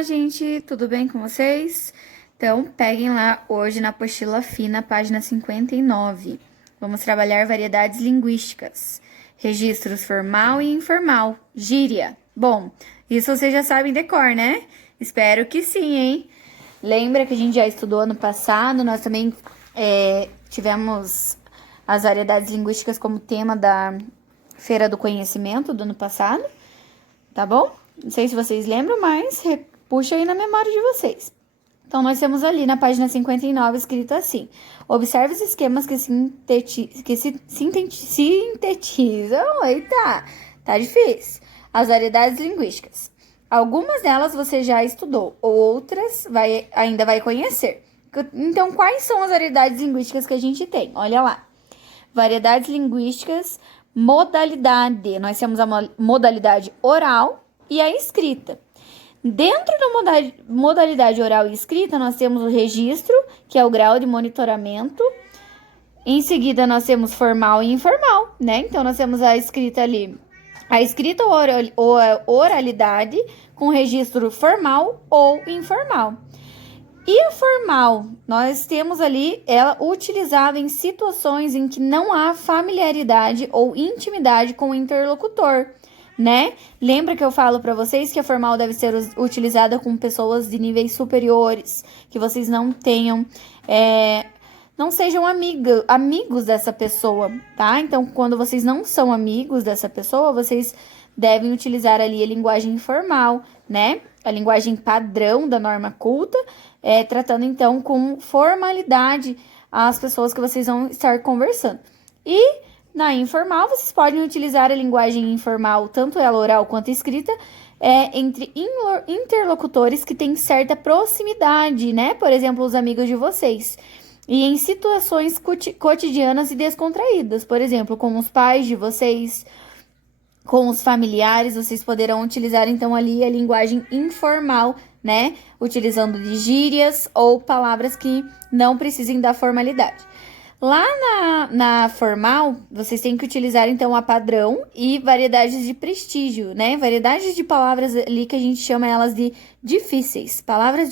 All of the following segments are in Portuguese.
Olá, gente, tudo bem com vocês? Então, peguem lá hoje na apostila fina, página 59. Vamos trabalhar variedades linguísticas, registros formal e informal, gíria. Bom, isso vocês já sabem de cor, né? Espero que sim, hein? Lembra que a gente já estudou ano passado, nós também tivemos as variedades linguísticas como tema da Feira do Conhecimento do ano passado, tá bom? Não sei se vocês lembram, mas puxa aí na memória de vocês. Então, nós temos ali na página 59 escrito assim: observe os esquemas que se sintetizam. Eita, tá difícil. As variedades linguísticas. Algumas delas você já estudou, outras ainda vai conhecer. Então, quais são as variedades linguísticas que a gente tem? Olha lá. Variedades linguísticas, modalidade. Nós temos a modalidade oral e a escrita. Dentro da modalidade oral e escrita, nós temos o registro, que é o grau de monitoramento. Em seguida, nós temos formal e informal, né? Então, nós temos a escrita ali. A escrita ou oralidade com registro formal ou informal. E a formal, nós temos ali ela utilizada em situações em que não há familiaridade ou intimidade com o interlocutor, né? Lembra que eu falo para vocês que a formal deve ser utilizada com pessoas de níveis superiores, que vocês não tenham, não sejam amigos dessa pessoa, tá? Então, quando vocês não são amigos dessa pessoa, vocês devem utilizar ali a linguagem informal, né? A linguagem padrão da norma culta, tratando então com formalidade as pessoas que vocês vão estar conversando. E na informal, vocês podem utilizar a linguagem informal, tanto ela oral quanto escrita, entre interlocutores que têm certa proximidade, né? Por exemplo, os amigos de vocês. E em situações cotidianas e descontraídas, por exemplo, com os pais de vocês, com os familiares, vocês poderão utilizar então ali a linguagem informal, né? Utilizando de gírias ou palavras que não precisem da formalidade. Lá na formal, vocês têm que utilizar então a padrão e variedades de prestígio, né? Variedades de palavras ali que a gente chama elas de difíceis, palavras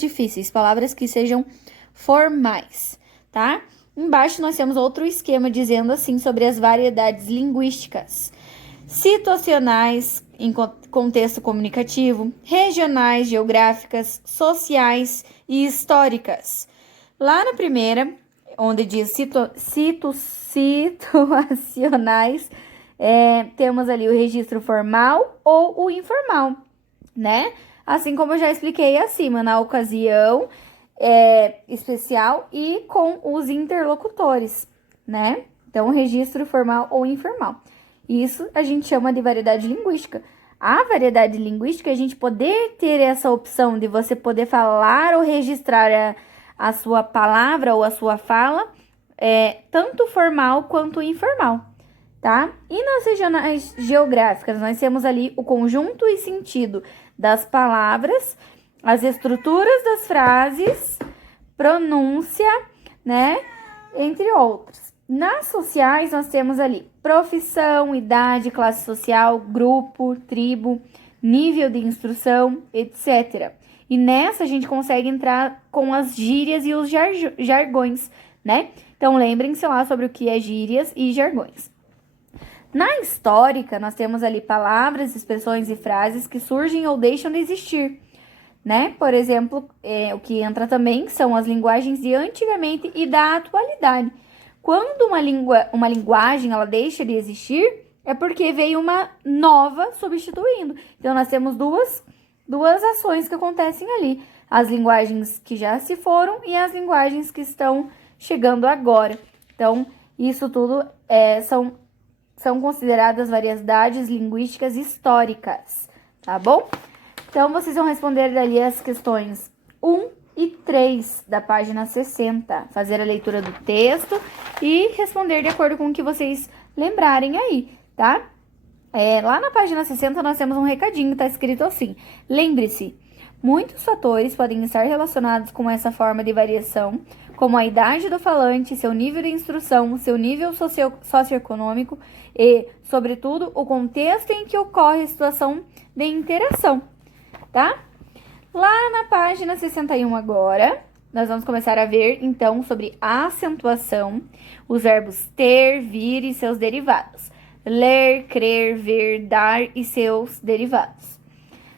que sejam formais, tá? Embaixo nós temos outro esquema dizendo assim sobre as variedades linguísticas: situacionais, em contexto comunicativo, regionais, geográficas, sociais e históricas. Lá na primeira, onde diz situacionais, temos ali o registro formal ou o informal, né? Assim como eu já expliquei acima, na ocasião especial e com os interlocutores, né? Então, registro formal ou informal. Isso a gente chama de variedade linguística. A variedade linguística é a gente poder ter essa opção de você poder falar ou registrar a sua palavra ou a sua fala, tanto formal quanto informal, tá? E nas regionais geográficas, nós temos ali o conjunto e sentido das palavras, as estruturas das frases, pronúncia, né? Entre outros. Nas sociais, nós temos ali profissão, idade, classe social, grupo, tribo, nível de instrução, etc. E nessa a gente consegue entrar com as gírias e os jargões, né? Então, lembrem-se lá sobre o que é gírias e jargões. Na histórica, nós temos ali palavras, expressões e frases que surgem ou deixam de existir, né? Por exemplo, o que entra também são as linguagens de antigamente e da atualidade. Quando uma linguagem ela deixa de existir, é porque veio uma nova substituindo. Então, nós temos duas ações que acontecem ali: as linguagens que já se foram e as linguagens que estão chegando agora. Então, isso tudo são consideradas variedades linguísticas históricas, tá bom? Então, vocês vão responder ali as questões 1 e 3 da página 60. Fazer a leitura do texto e responder de acordo com o que vocês lembrarem aí, tá? Lá na página 60 nós temos um recadinho, tá escrito assim: lembre-se, muitos fatores podem estar relacionados com essa forma de variação, como a idade do falante, seu nível de instrução, seu nível socioeconômico e, sobretudo, o contexto em que ocorre a situação de interação, tá? Lá na página 61 agora, nós vamos começar a ver, então, sobre a acentuação, os verbos ter, vir e seus derivados. Ler, crer, ver, dar e seus derivados.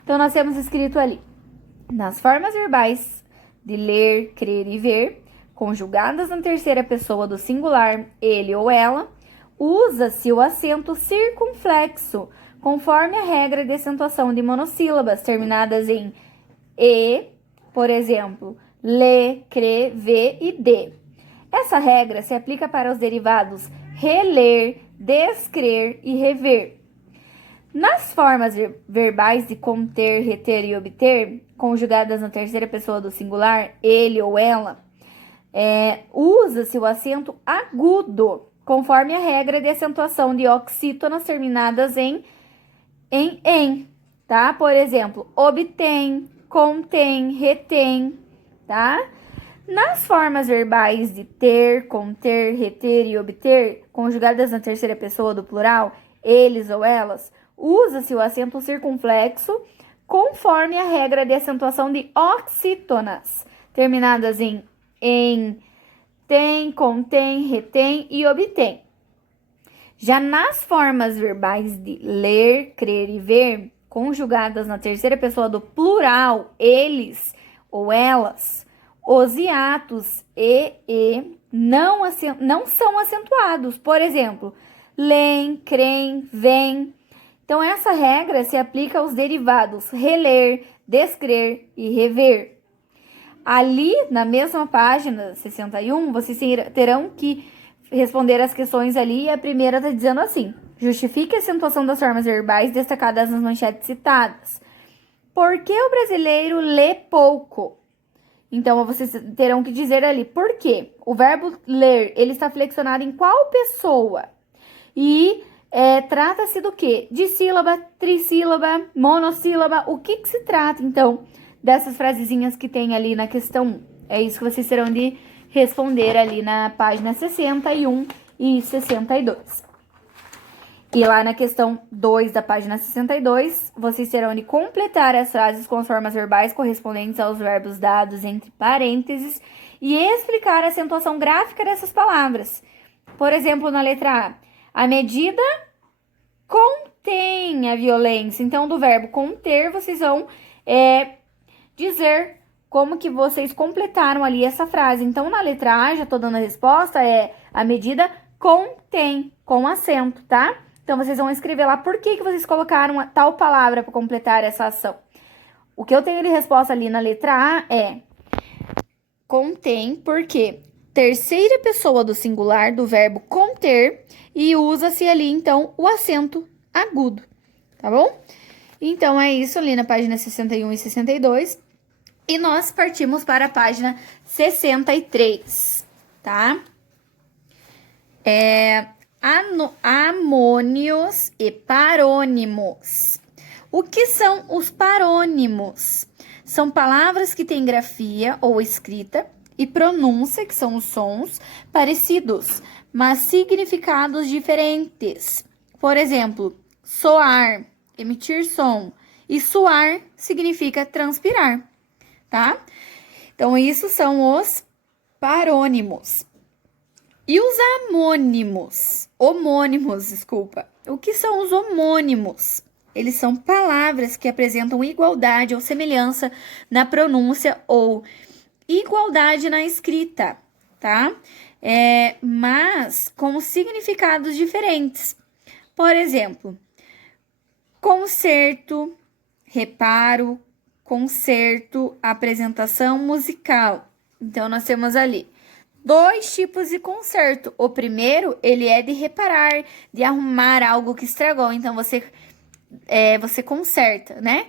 Então, nós temos escrito ali, nas formas verbais de ler, crer e ver, conjugadas na terceira pessoa do singular, ele ou ela, usa-se o acento circunflexo, conforme a regra de acentuação de monossílabas terminadas em e, por exemplo, lê, crê, vê e dê. Essa regra se aplica para os derivados reler, descrer e rever. Nas formas verbais de conter, reter e obter, conjugadas na terceira pessoa do singular, ele ou ela, usa-se o acento agudo, conforme a regra de acentuação de oxítonas terminadas em, tá? Por exemplo, obtém, contém, retém, tá? Nas formas verbais de ter, conter, reter e obter, conjugadas na terceira pessoa do plural, eles ou elas, usa-se o acento circunflexo conforme a regra de acentuação de oxítonas, terminadas em tem, contém, retém e obtém. Já nas formas verbais de ler, crer e ver, conjugadas na terceira pessoa do plural, eles ou elas, os hiatos e não são acentuados. Por exemplo, leem, creem, vêm. Então, essa regra se aplica aos derivados reler, descrer e rever. Ali, na mesma página 61, vocês terão que responder as questões ali. E a primeira está dizendo assim: justifique a acentuação das formas verbais destacadas nas manchetes citadas. Por que o brasileiro lê pouco? Então, vocês terão que dizer ali por quê. O verbo ler, ele está flexionado em qual pessoa? E trata-se do quê? De sílaba, trissílaba, monossílaba. O que se trata, então, dessas frasezinhas que tem ali na questão 1? É isso que vocês terão de responder ali na página 61 e 62. E lá na questão 2 da página 62, vocês terão de completar as frases com as formas verbais correspondentes aos verbos dados entre parênteses e explicar a acentuação gráfica dessas palavras. Por exemplo, na letra A, a medida contém a violência. Então, do verbo conter, vocês vão dizer como que vocês completaram ali essa frase. Então, na letra A, já tô dando a resposta, a medida contém, com acento, tá? Então, vocês vão escrever lá por que vocês colocaram tal palavra para completar essa ação. O que eu tenho de resposta ali na letra A é contém, porque terceira pessoa do singular do verbo conter e usa-se ali, então, o acento agudo, tá bom? Então, é isso ali na página 61 e 62. E nós partimos para a página 63, tá? Amônios e parônimos. O que são os parônimos? São palavras que têm grafia ou escrita e pronúncia, que são os sons, parecidos, mas significados diferentes. Por exemplo, soar, emitir som, e suar significa transpirar, tá? Então, isso são os parônimos. E os homônimos, desculpa. O que são os homônimos? Eles são palavras que apresentam igualdade ou semelhança na pronúncia ou igualdade na escrita, tá? Mas com significados diferentes. Por exemplo, concerto, reparo, concerto, apresentação musical. Então, nós temos ali 2 tipos de concerto. O primeiro, ele é de reparar, de arrumar algo que estragou. Então, você conserta, né?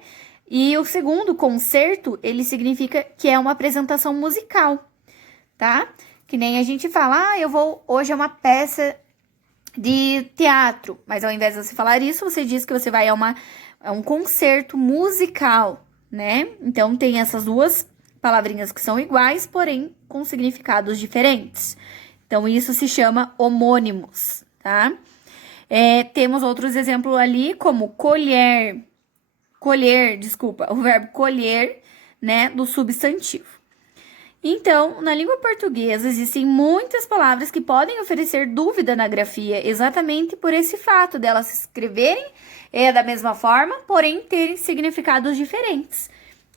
E o segundo, concerto, ele significa que é uma apresentação musical, tá? Que nem a gente fala, hoje é uma peça de teatro. Mas ao invés de você falar isso, você diz que você vai a um concerto musical, né? Então, tem essas duas palavrinhas que são iguais, porém com significados diferentes. Então, isso se chama homônimos, tá? Temos outros exemplos ali, como o verbo colher, né, do substantivo. Então, na língua portuguesa, existem muitas palavras que podem oferecer dúvida na grafia, exatamente por esse fato delas se escreverem da mesma forma, porém terem significados diferentes,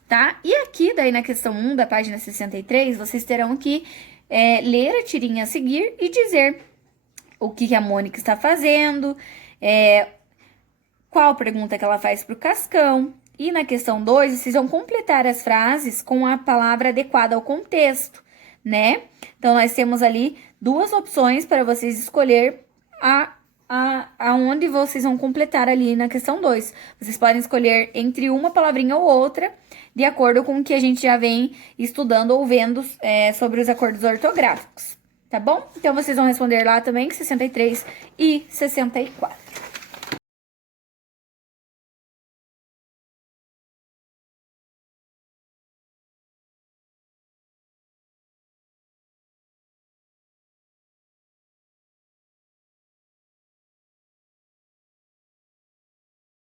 tá? E aqui, daí na questão 1 da página 63, vocês terão que ler a tirinha a seguir e dizer o que a Mônica está fazendo, qual pergunta que ela faz para o Cascão. E na questão 2, vocês vão completar as frases com a palavra adequada ao contexto, né? Então, nós temos ali 2 opções para vocês escolher aonde vocês vão completar ali na questão 2. Vocês podem escolher entre uma palavrinha ou outra, de acordo com o que a gente já vem estudando ou vendo sobre os acordos ortográficos, tá bom? Então, vocês vão responder lá também 63 e 64.